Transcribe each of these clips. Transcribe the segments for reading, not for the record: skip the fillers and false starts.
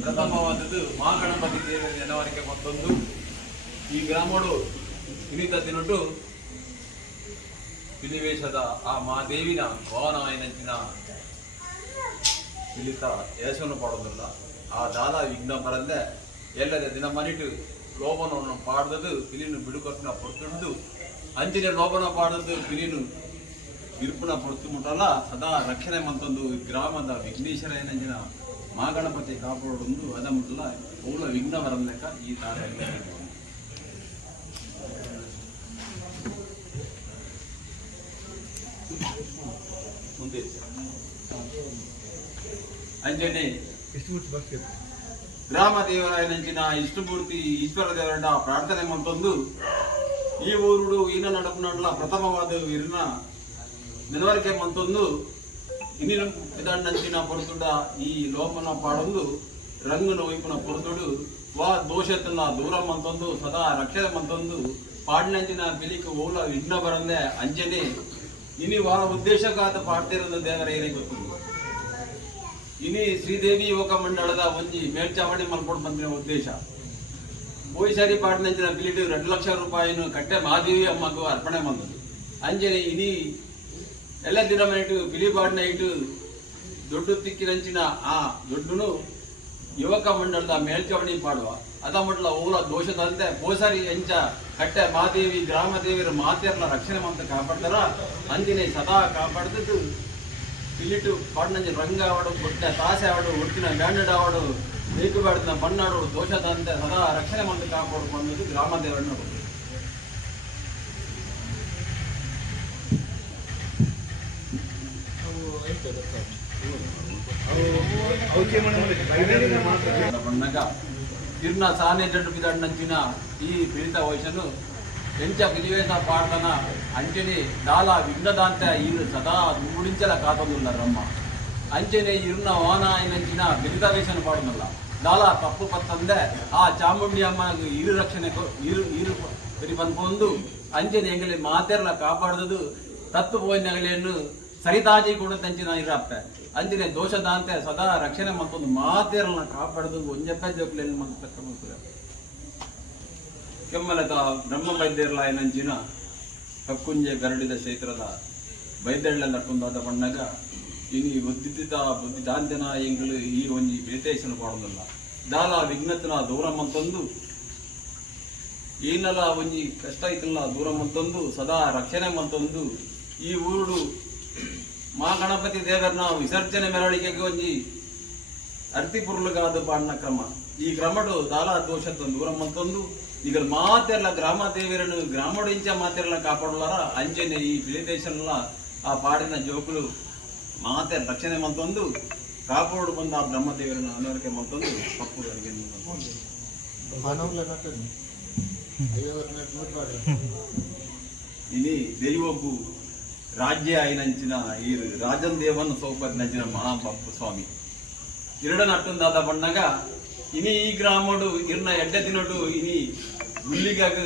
ಪ್ರಥಮವಾದದ್ದು ಮಹಾಗಣಪತಿ ದೇವರ ಜನವರಿಗೆ ಮತ್ತೊಂದು ಈ ಗ್ರಾಮಡು ವಿನೀತ ತಿನ್ನೊಟ್ಟು ಪಿಲಿವೇಶದ ಆ ಮಹಾದೇವಿನ ವಾಹನಾಯನಂಚಿನ ಇಲ್ಲಿತ ಯಶವನ್ನು ಪಾಡೋದಿಲ್ಲ ಆ ದಾದ ವಿಘ್ನ ಬರಲ್ಲೇ ಎಲ್ಲರ ದಿನ ಮನಿಟ್ಟು ಲೋಭನವನ್ನು ಪಾಡ್ದದು ಪಿಲಿನು ಬಿಡುಕೊಟ್ಟಿನ ಪೊರ್ತುಡ್ದು ಅಂಚಿನ ಲೋಭನ ಪಾಡ್ದದ್ದು ಪಿಲಿನು ಇರುಪುನ ಪೊರ್ತು ಮುಟ್ಟಲ್ಲ ಸದಾ ರಕ್ಷಣೆ ಮಂತೊಂದು ಗ್ರಾಮದ ವಿಘ್ನೇಶ್ವರ ಏನಂಚಿನ ಮಹಾಗಣಪತಿ ಕಾಪಾಡೊಂದು ಅದ ಮುಟ್ಟಲ್ಲ ಪೂರ್ಣ ವಿಘ್ನ ಬರಲೇಕ ಈ ತಾರೆ ಮುಂದೆ ಅಂಜನೆ ಗ್ರಾಮ ದೇವರಾಯನಂಚಿನ ಇಷ್ಟಮೂರ್ತಿ ಈಶ್ವರ ದೇವರ ಪ್ರಾರ್ಥನೆ ಮಂತೊಂದು ಈ ಊರುಡು ಈನ ನಡಪನಲ್ಲ ಪ್ರಥಮವಾದ ಇರಿನ ನೆನವರಿಕೆ ಮಂತೊಂದು ಇನ್ನಿನ ವಿಧಾನಂಚಿನ ಪೊರತುಡ ಈ ಲೋಪನ ಪಾಡೊಂದು ರಂಗುನ ವೈಪುನ ಪೊರತುಡು ವಾ ದೋಷತನ್ನ ದೂರ ಮಂತೊಂದು ಸದಾ ರಕ್ಷಣೆ ಮಂತೊಂದು ಪಾಡಿನಂಚಿನ ಬೆಲಿಕೆ ಓಲ ವಿಘ್ನ ಬರಂದೆ ಅಂಜನೆ ಇನಿ ವಾ ಉದ್ದೇಶಕ್ಕಾದ ಪಾಡ್ತಿರೋದು ದೇವರ ಏನೇ ಗೊತ್ತು ಇನಿ ಶ್ರೀದೇವಿ ಯುವಕ ಮಂಡಳದ ಒಂಜಿ ಮೇಲ್ಚಾವಣಿ ಮಲ್ಕೊಂಡು ಬಂದಿನ ಉದ್ದೇಶ ಪೋಯಿಸಾರಿ ಪಾಡಿನಂಚಿನ ಬಿಲಿಟ್ 2 ಲಕ್ಷ ರೂಪಾಯಿನು ಕಟ್ಟೆ ಮಹಾದೇವಿ ಅಮ್ಮಗೂ ಅರ್ಪಣೆ ಬಂದದ್ದು ಅಂಜನೆ ಇನಿ ಎಲ್ಲ ದಿನ ಮನೆಟು ಬಿಲಿ ಪಾಡಿನ ಇಟ್ಟು ದೊಡ್ಡ ತಿಕ್ಕಿನಂಚಿನ ಆ ದೊಡ್ಡನು ಯುವಕ ಮಂಡಳದ ಮೇಲ್ಚಾವಣಿ ಪಾಡುವ ಅದ ಮಟ್ಲ ಓಲ ದೋಷದಂತೆ ಪೋಸಾರಿ ಎಂಚ ಕಟ್ಟೆ ಮಹಾದೇವಿ ಗ್ರಾಮ ದೇವಿಯರ ಮಾತೆಯರ್ನ ರಕ್ಷಣೆ ಮಂತ ಕಾಪಾಡ್ತಾರ ಅಂಜನೆ ಸದಾ ಕಾಪಾಡ್ದದ್ದು ಇಲ್ಲಿಟ್ಟು ಪಾಡ್ನಂಜಿ ರಂಗ ಆವಡು ಬೊಟ್ಟೆ ತಾಸೆ ಆವಡು ಒಟ್ಟಿನ ಬ್ಯಾಂಡೆಡ್ ಆವಡು ಬೇಕು ಬಾಡಿನ ಬಣ್ಣಾಡೋಡು ದೋಷದಂತೆ ಸದಾ ರಕ್ಷಣೆ ಮಂತ ಕಾಪಾಡು ಬಂದದ್ದು ಗ್ರಾಮ ದೇವರನ್ನ ಬಣ್ಣಗ ಇರ್ನ ಸಾನೆ ಜಡ್ಡು ಬಿದಣ್ಣಂಚಿನ ಈ ಪೀಡಿತ ವಯಸ್ಸನ್ನು ಎಂಚ ಪಿಲಿವೇಶ ಪಾಡ್ದನ ಅಂಚನೆ ದಾಲ ವಿಘ್ನದಾಂತ ಇರು ಸದಾ ನುಡಿಂಚಲ ಕಾತೊಂದುಲ್ಲ ರಮ್ಮ ಅಂಚನೆ ಇರ್ನ ವಾನಾಯನಂಚಿನ ಬಿರಿತ ವೇಷನ ಪಾಡುನಲ್ಲ ದಾಲ ತಪ್ಪು ಪತ್ತಂದೆ ಆ ಚಾಮುಂಡಿ ಅಮ್ಮ ಇರು ರಕ್ಷಣೆ ಇರು ಪರಿಪಂದು ಅಂಚನೆ ಎಂಗಲಿ ಮಾತೆರ್ಲ ಕಾಪಾಡದು ತತ್ತು ಪೋಯಿನಗಲಿಯನ್ನು ಸರಿತಾಜಿ ಗುಣದಂಚಿನ ಇರಪ್ಪೆ ಅಂಚನೆ ದೋಷದಾಂತೆ ಸದಾ ರಕ್ಷಣೆ ಮತ್ತೊಂದು ಮಾತೆರ್ಲನ್ನ ಕಾಪಾಡದು ಒಂಜಪ್ಪ ಜೋಕ್ಲೆಯನ್ನು ಮಂತಕ್ಕ ಕೆಮ್ಮಲತ ಬ್ರಹ್ಮ ಬೈದ್ಯರ್ಲಾಯನಂಚಿನ ಕಕ್ಕುಂಜೆ ಗರಡಿದ ಕ್ಷೇತ್ರದ ಬೈದಳ್ಳ ನಟ್ಟುಂದಾದ ಬಣ್ಣಗ ಇನಿ ಬುದ್ಧಿದಾಂತನ ಎಂಗಳು ಈ ಒಂಜಿ ಬೇತೇಶನ ಪಾಡೋದಲ್ಲ ದಾಲ ವಿಘ್ನತನ ದೂರ ಮಂತೊಂದು ಏನಲ್ಲ ಒಂಜಿ ಕಷ್ಟ ಐತಲ್ಲ ದೂರ ಮಂತೊಂದು ಸದಾ ರಕ್ಷಣೆ ಮಂತೊಂದು ಈ ಊರು ಮಹಾಗಣಪತಿ ದೇವರನ್ನ ವಿಸರ್ಜನೆ ಮೆರವಣಿಗೆಗೆ ಒಂಜಿ ಅರ್ತಿಪುರ್ಲುಗಾದ ಪಾಡ್ನ ಕ್ರಮ ಈ ಕ್ರಮಡು ದಾಲ ದೋಷದ ದೂರ ಮಂತೊಂದು ಈಗ ಮಾತೆಲ್ಲ ಗ್ರಾಮ ದೇವಿಯರನ್ನು ಗ್ರಾಮಡಿಂಚ ಮಾತೆಲ್ಲ ಕಾಪಾಡಲಾರ ಅಂಜನೆ ಈ ಪ್ರದೇಶಲ್ಲ ಆ ಪಾಡಿನ ಜೋಕುಲು ಮಾತೆ ರಕ್ಷಣೆ ಮಂತೊಂದು ಕಾಪಾಡು ಬಂದ ಆ ಬ್ರಹ್ಮದೇವರನ್ನು ಅನವರಿಕೆ ಮಂತೊಂದು ಪಪ್ಪುಗಳಿಗೆ ಇನಿ ದೈವಬ್ಬು ರಾಜ್ಯ ಆಯ್ನಂಚಿನ ಈ ರಾಜನ್ ದೇವನ್ ಸೌಪತ್ನಂಚಿನ ಮಹಾಬಪ್ಪು ಸ್ವಾಮಿ ಎರಡನ ಅಟ್ಟೊಂದಾದ ಬಣ್ಣಗ ಇನಿ ಈ ಗ್ರಾಮಡು ಇರ್ನ ಎಡ್ಡೆ ತಿನ್ನೋಡು ಇನಿ ಗುಳ್ಳಿಗಾಗ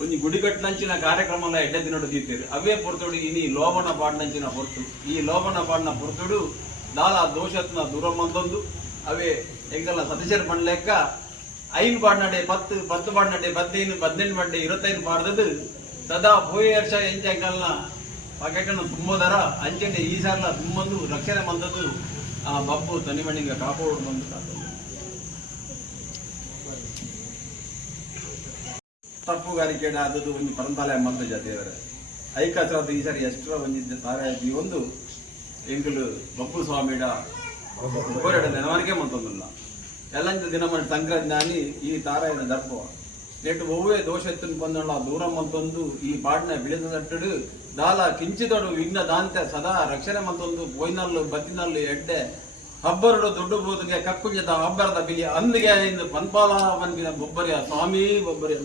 ಒಂಜಿ ಗುಡಿಗಟ್ಟನಂಚಿನ ಕಾರ್ಯಕ್ರಮ ಎಡ್ಡೆ ತಿನ್ನೋಡು ದೀತೀರಿ ಅವೇ ಪೊರ್ತೋಡು ಇನಿ ಲೋಭನ ಪಾಡ್ನಂಚಿನ ಹೊರತು ಈ ಲೋಭನ ಪಾಡ್ನ ಪೊರ್ತೋಡು ದಾಲ ದೋಷತ್ನ ದೂರ ಮಂದೊಂದು ಅವೇ ಎಂಗಲ್ಲ ಸದಸ್ಯರು ಪಣ್ಲೆಕ್ಕ 5 ಪಾಡ್ನಡೆ 10 ಪಾಡ್ನಡೆ 15 18 ಪಾಡ್ಡೆ 25 ಪಾಡ್ದದು ಸದಾ ಹೋಯ್ ವರ್ಷ ಎಂಚ ಎಂಗಲ್ನ ಪಾಕೆಟನ್ನು ತುಂಬೋದರ ಅಂಚನೆ ಈ ಸಾರ್ಲ ತುಂಬಂದು ರಕ್ಷಣೆ ಮಂದದ್ದು ಆ ಬಬ್ಬು ತನಿಮಣಿಗೆ ಕಾಪಾಡು ಬಂದು ತಪ್ಪುಗಾರಿಕೆ ಆದದ್ದು ಒಂದು ಪರಂತಾಲೆ ಮಂದ ಜಾತಿಯವರ ಐಕಾಸರಾದ ಈ ಸಾರಿ ಎಷ್ಟರ ಒಂದಿದ್ದ ತಾರೆ ಒಂದು ಎಂಕಲು ಬಬ್ಬು ಸ್ವಾಮಿಡ ಹೋರಾಡ ನೆನವರಿಕೆ ಮಂತೊಂದಿಲ್ಲ ಎಲ್ಲಂತ ದಿನ ಮಾಡಿ ಸಂಕ್ರಾಂತಿ ಈ ತಾರಾಯನ ದರ್ಪವ ನೆಟ್ಟು ಒವ್ವೇ ದೋಷ ಎತ್ತನ್ನು ಬಂದಳ ದೂರ ಮಂತೊಂದು ಈ ಪಾಡ್ನ ಬಿಳಿದ ತಟ್ಟಡು ದಾಲ ಕಿಂಚಿದೊಡು ವಿಘ್ನ ದಾಂತೆ ಸದಾ ರಕ್ಷಣೆ ಮಂತೊಂದು ಪೊಯ್ನಲ್ಲು ಬತ್ತಿನಲ್ಲು ಎಡ್ಡೆ ಹಬ್ಬರಡು ದೊಡ್ಡ ಬೋದಿಗೆ ಕಕ್ಕುಂಜದ ಹಬ್ಬರದ ಬಿಲಿ ಅಂದಿಗೆ ಇಂದು ಪನ್ಪಾಲ ಬಂದಿನ ಬೊಬ್ಬರಿಯ ಸ್ವಾಮಿ ಬೊಬ್ಬರಿಯ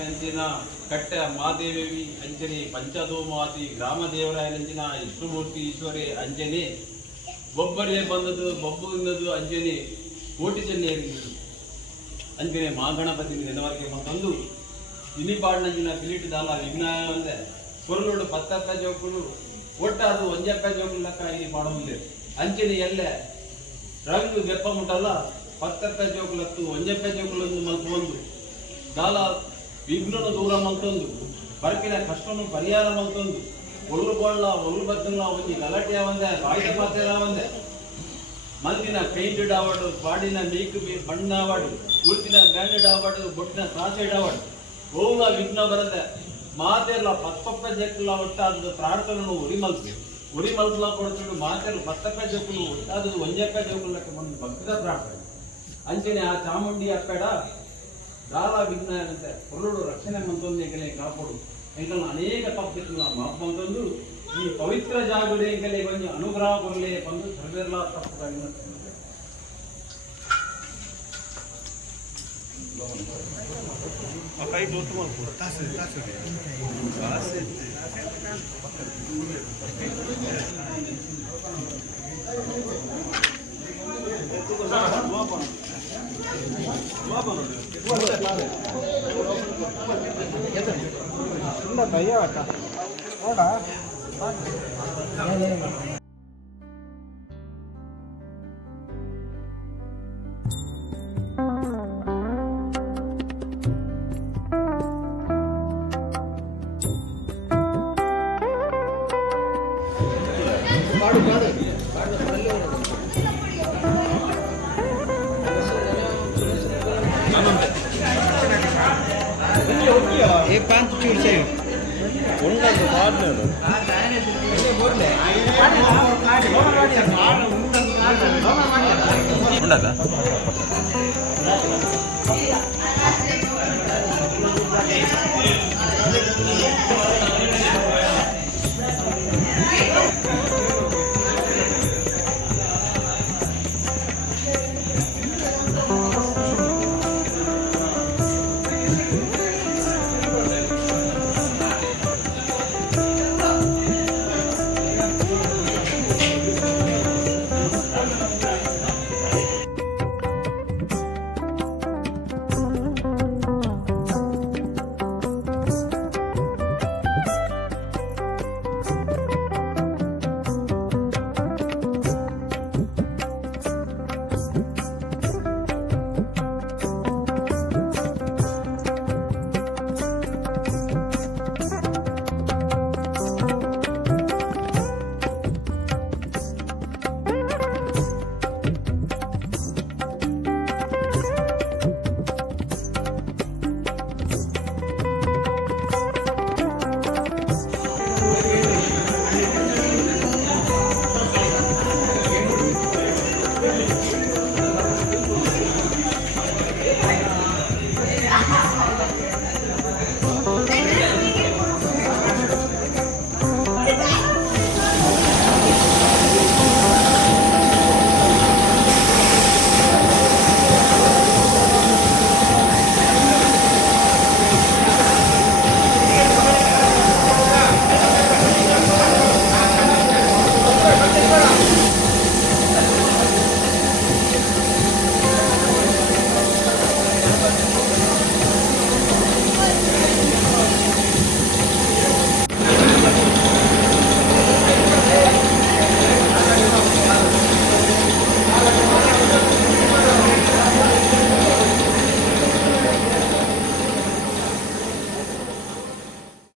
ಅಂಚಿನ ಕಟ್ಟೆ ಮಾದೇವಿ ಅಂಜನೆ ಪಂಚಧೂಮಾತಿ ಗ್ರಾಮ ದೇವರಾಯನಂಚಿನ ಇಷ್ಟಮೂರ್ತಿ ಈಶ್ವರಿ ಅಂಜನೆ ಬೊಬ್ಬರಿಯ ಬಂದದ್ದು ಬೊಬ್ಬು ಇನ್ನದು ಅಂಜನೆ ಕೋಟಿ ಚೆನ್ನೇರಿ ಅಂಜನೆ ಮಹಾಗಣಪತಿ ನೆನವರಿಕೆ ತಂದು ಇನಿಪಾಡಿನ ಪಿಲಿಟ್ ದಾಲ ವಿಜ್ಞಾನ ಅಂದ್ರೆ పొరలోడు 10 జోకులు ఒట్టాదు 1 జోకులు లెక్క ఇది పాడముంది అంచెని ఎల్లే రంగు గెప్పముటల 10 జోకులತ್ತು 1 జోకులందు మల్పొందు ದಾಲ ವಿಘ್ನನ ದೂರ ಮಲ್ತೊಂದು ಬರಕಿನ ಕಷ್ಟನು ಪರಿಹಾರ ಮಲ್ತೊಂದು ಒಳ್ಳು ಬೋಳ್ಳ ಒಳ್ಳು ಬತ್ತಂಗ ಒಂಜಿ ಗಲಾಟೆ ಅವಂದೆ ಆಯುಧ ಪಾತ್ರೆ ಅವಂದೆ ಮಂದಿನ ಪೇಂಟೆಡ್ ಅವಾರ್ಡು ಬಾಡಿನ ಮೇಕ್ ಬಣ್ಣ ಅವಾರ್ಡು ಉಳ್ತಿನ ಬ್ಯಾಂಡೆಡ್ ಅವಾರ್ಡು ಬೊಟ್ಟಿನ ಸಾಸೆಡ್ ಅವಾರ್ಡು ಓವ ವಿಘ್ನ ಬರದೆ ಮಾತೆಲ್ಲ 10 ಜೋಕುಲ ಒಟ್ಟಾದ ಪ್ರಾರ್ಥನೆಯನ್ನು ಉರಿಮಲ್ಪಲ ಕೊಡ್ತಿದ್ದು ಮಾತೆಲ್ಲ 10 ಜೋಕುಲು ಒಟ್ಟಾದ 1 ಜೋಕುಲ ಲೆಕ್ಕ ಬಂದು ಭಕ್ತದ ಪ್ರಾರ್ಥನೆ ಅಂಚನೆ ಆ ಚಾಮುಂಡಿ ಅಪ್ಪೆಡ ದಾಲ ವಿಘ್ನ ಅಂತೆ ಹೊರಡು ರಕ್ಷಣೆ ಮಂತೊಂದು ಎಂಕಲೆ ಕಾಪಾಡು ಎಂಕಲ್ನ ಅನೇಕ ತಪ್ಪುಗಳ ಮಾಪ್ ಮಂತೊಂದು ಈ ಪವಿತ್ರ ಜಾಗಡೆ ಎಂಕಲೆ ಕೊಂಚ ಅನುಗ್ರಹ ಕೊರಲೆ ಬಂದು ಸರ್ವೆಲ್ಲ ತಪ್ಪುಗಳಿಂದ Acá hay dos tomas por taza. ये 5 चूर से ఉండదు పార్ట్నర్ ఉండదా